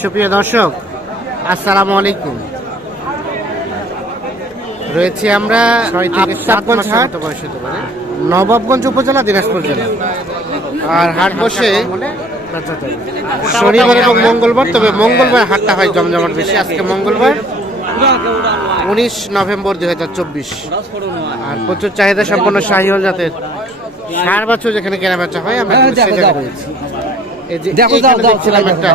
সুপ্রিয় দর্শক আসসালামু আলাইকুম। রয়েছে আমরা নবাবগঞ্জ উপজেলা দিনাজপুর জেলা। আর হাট বসে শনিবার এবং মঙ্গলবার তবে মঙ্গলবার হাটটা হয় জমজমাট বেশি। আজকে মঙ্গলবার উনিশ নভেম্বর দুই হাজার চব্বিশ। আর প্রচুর চাহিদা সম্পন্ন শাহিওল জাতের সার বছর যেখানে কেনা বেচা হয় আমরা দেখো, দাও, দাও, একটা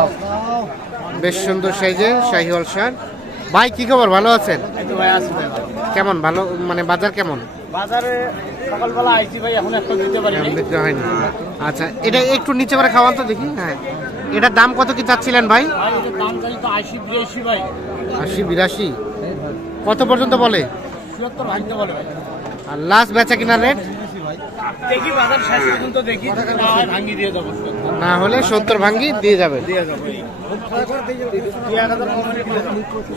বেশ সুন্দর সাইজের শাহিওয়াল সার ভাই কি খবর? ভালো আছেন? কেমন? ভালো? মানে বাজার কেমন? বাজারে সকালবেলা আইছি ভাই এখন একটা দিতে পারি বিক্রি হয়নি। আচ্ছা এটা একটু নিচে করে খাওয়ান তো দেখি। হ্যাঁ। এটার দাম কত কি চাচ্ছিলেন ভাই? আশি বিরাশি ভাই। আশি বিরাশি? কত পর্যন্ত বলে? আর লাস্ট বেচা কিনার রেট দেখি বাজার শেষ পর্যন্ত দেখি না দিয়ে চুয়াত্তর। না হলে সত্তর ভাঙ্গি দিয়ে দেবো।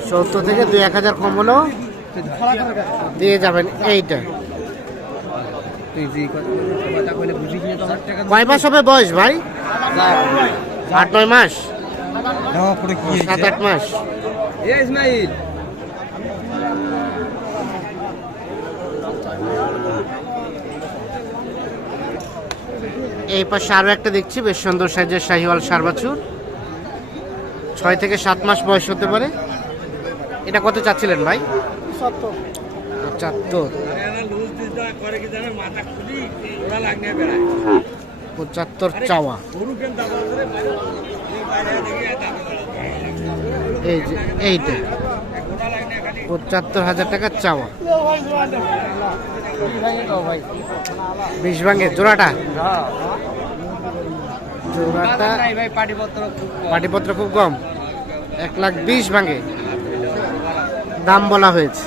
সত্তর থেকে দুই এক হাজার কম হলেও দিয়ে যাবেন এইটা। কয় মাস হবে বয়স ভাই? আট নয় মাস? সাত আট মাস। ইসমাইল। এই পাশে আরও একটা দেখছি বেশ সুন্দর সাইজের শাহিওয়াল সার বাছুর ছয় থেকে সাত মাস বয়স হতে পারে। এটা কত চাচ্ছিলেন ভাই? পঁচাত্তর। পঁচাত্তর চাওয়া। এই যে এইটা। পঁচাত্তর হাজার টাকা চাওয়া। বিশ ভাঙে, জোড়াটা? জোড়াটা পাটিপত্র খুব কম। এক লাখ বিশ ভাঙে। দাম বলা হয়েছে।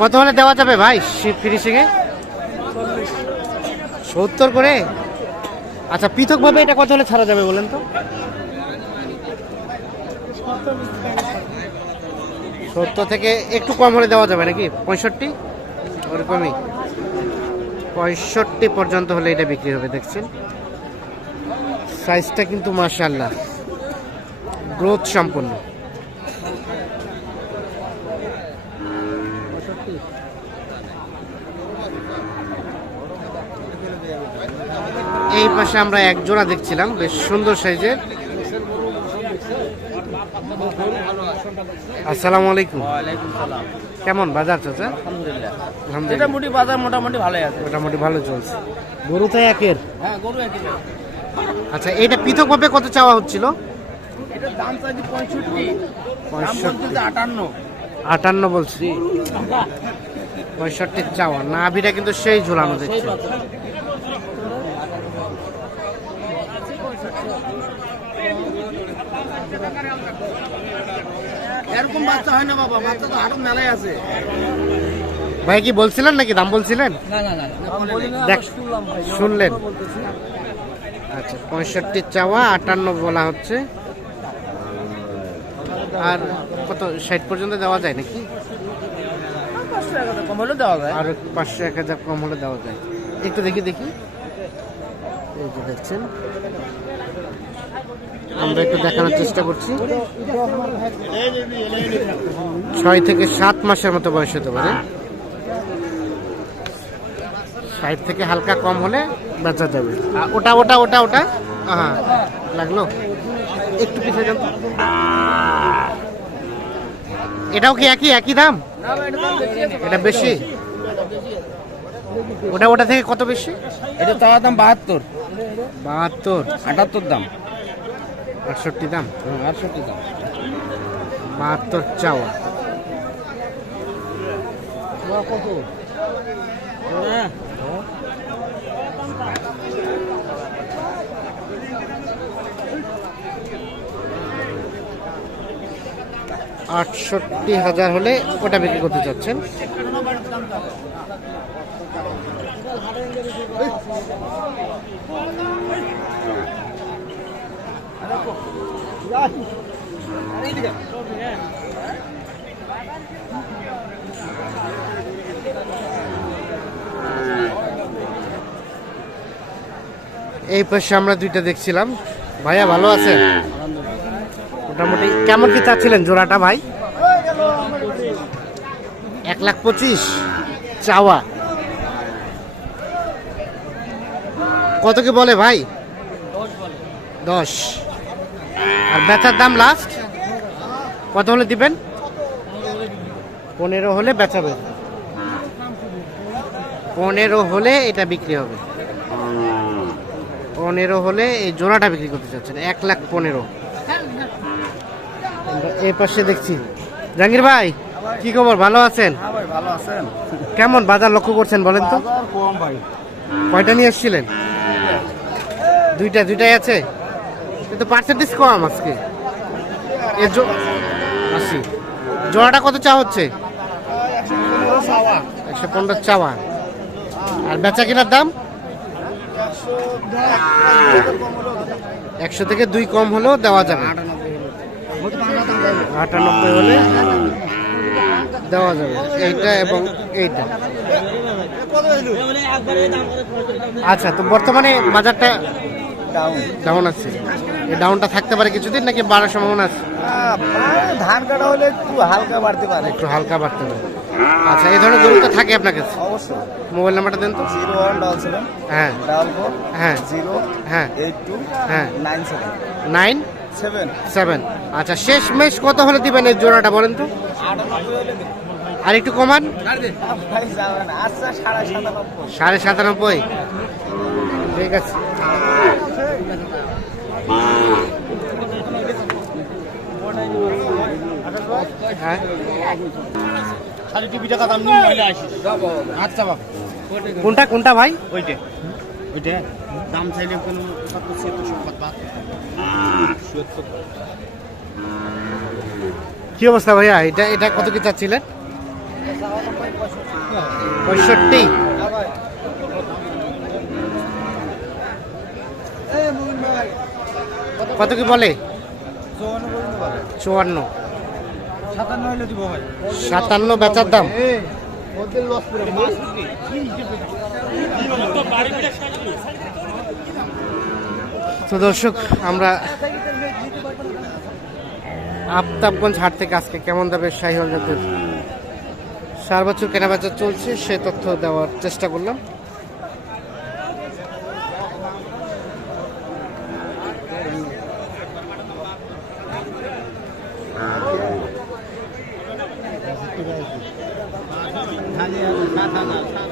কত হলে দেওয়া যাবে ভাই ফিনিশিং এ সত্তর করে? আচ্ছা পৃথকভাবে এটা কত হলে ছাড়া যাবে বলেন তো? সত্তর থেকে একটু কম হলে দেওয়া যাবে নাকি? পঁয়ষট্টি? ওরকমই। পঁয়ষট্টি পর্যন্ত হলে এটা বিক্রি হবে, দেখছেন? সাইজটা কিন্তু মাশাল্লাহ গ্রোথ সম্পন্ন এই পাশে আমরা এক জোড়া দেখছিলাম, বেশ সুন্দর সাইজের। আসসালামু আলাইকুম। কেমন বাজার আলহামদুলিল্লাহ। আলহামদুলিল্লাহ। মোটামুটি বাজার মোটামুটি ভালোই আছে। মোটামুটি ভালো চলছে। গরু তো একের। হ্যাঁ গরু আচ্ছা এটা পৃথকভাবে কত চাওয়া হচ্ছিল? এটার দাম চাইছি পঁয়ষট্টি। পঁয়ষট্টি। আটান্ন। আটান্ন বলছি। পঁয়ষট্টি চাওয়া। নাভিটা কিন্তু সেই ঝুলানো দেখছি। এরকম বাচ্চা হয় না বাবা বাচ্চা তো হাটত মেলায় আছে। ভাই কি বলছিলেন নাকি? দাম বলছিলেন? না না না দেখ শুনলেন। আচ্ছা পঁয়ষট্টি চাওয়া আটান্ন বলা হচ্ছে। আর কত ষাট পর্যন্ত দেওয়া যায় নাকি? কম হলে দেওয়া যায় আর পাঁচশো এক হাজার কম হলে দেওয়া যায়। একটু দেখি দেখি। এই যে দেখছেন আমরা একটু দেখানোর চেষ্টা করছি। ছয় থেকে সাত মাসের মতো বয়স হতে পারে। ষাট থেকে হালকা কম হলে বেচা যাবে। ওটা ওটা ওটা ওটা। হ্যাঁ লাগল? একটু পিছিয়ে যান এটাও কি একই একই দাম? এটা বেশি? ওটা ওটা থেকে কত বেশি? এটা চাওয়ার দাম বাহাত্তর। বাহাত্তর। আটাত্তর দাম। আটষট্টি দাম? আটষট্টি দাম। বাহাত্তর চাওয়া। কত? হ্যাঁ। আটষট্টি হাজার হলে ওটা বিক্রি করতে চাচ্ছেন। এই পাশে আমরা দুইটা দেখছিলাম। ভাইয়া ভালো আছেন মোটামুটি কেমন কি চাচ্ছিলেন জোড়াটা ভাই? এক লাখ পঁচিশ চাওয়া। কত কি বলে ভাই? দশ। আর বেচার দাম লাস্ট কত হলে দিবেন? পনেরো হলে বেচাবে পনেরো হলে এটা বিক্রি হবে। পনেরো হলে এই জোড়াটা বিক্রি করতে চাচ্ছেন এক লাখ পনেরো। এই পাশে দেখছি। জাহাঙ্গীর ভাই কি খবর? ভালো আছেন? হ্যাঁ কেমন বাজার লক্ষ্য করছেন বলেন তো? কয়টা নিয়ে এসেছিলেন? দুইটা দুইটাই আছে? কিন্তু পার্সেন্টেজ কম আজকে। এর আশি জোড়াটা কত চা হচ্ছে? একশো পনেরো চাওয়া। আর বেচা কেনার দাম? একশো থেকে দুই কম হলেও দেওয়া যাবে। আটানব্বই হলে দেওয়া যাবে। এইটা এবং এইটা। আচ্ছা তো বর্তমানে বাজারটা ডাউন ডাউন আছে। ডাউনটা থাকতে পারে কিছুদিন নাকি বাড়ার সম্ভাবনা আছে? ধান কাটা হলে একটু হালকা বাড়তে পারে। একটু হালকা বাড়তে পারে। আচ্ছা এই ধরনের গরু তো থাকে আপনার কাছে? অবশ্যই। মোবাইল নাম্বারটা দেন তো। জিরো ওয়ান ডাবল সেভেন হ্যাঁ। ডাবল ফোর হ্যাঁ। জিরো হ্যাঁ। এইট টু হ্যাঁ। Nine seven. Nine? Seven. Seven. আচ্ছা শেষ মেশ কত হলে দিবেন এই জোড়াটা বলেন তো? আর একটু কমান। আচ্ছা সাড়ে সাতানব্বই। ঠিক আছে হ্যাঁ খালি টিভি টাকা দাম নিয়ে মহিলা আসিস আচ্ছা বাবা কোনটা কোনটা ভাই? ওইটা। ওইটা? দাম চাইলে কোনো সত্তর সত্তর সম্পদ বাদ। কি অবস্থা ভাইয়া? এটা এটা কত কি চাচ্ছিলেন? পঁয়ষট্টি। কত কি বলে? চুয়ান্ন সাতান্ন হলে দিব ভাই। সাতান্ন বেচার দাম। তো দর্শক আমরা আফতাবগঞ্জ হাট থেকে আজকে কেমন দামে শাহিওয়াল জাতের সার বছর কেনাবেচা চলছে সে তথ্য দেওয়ার চেষ্টা করলাম। 不认识。他这样，他他？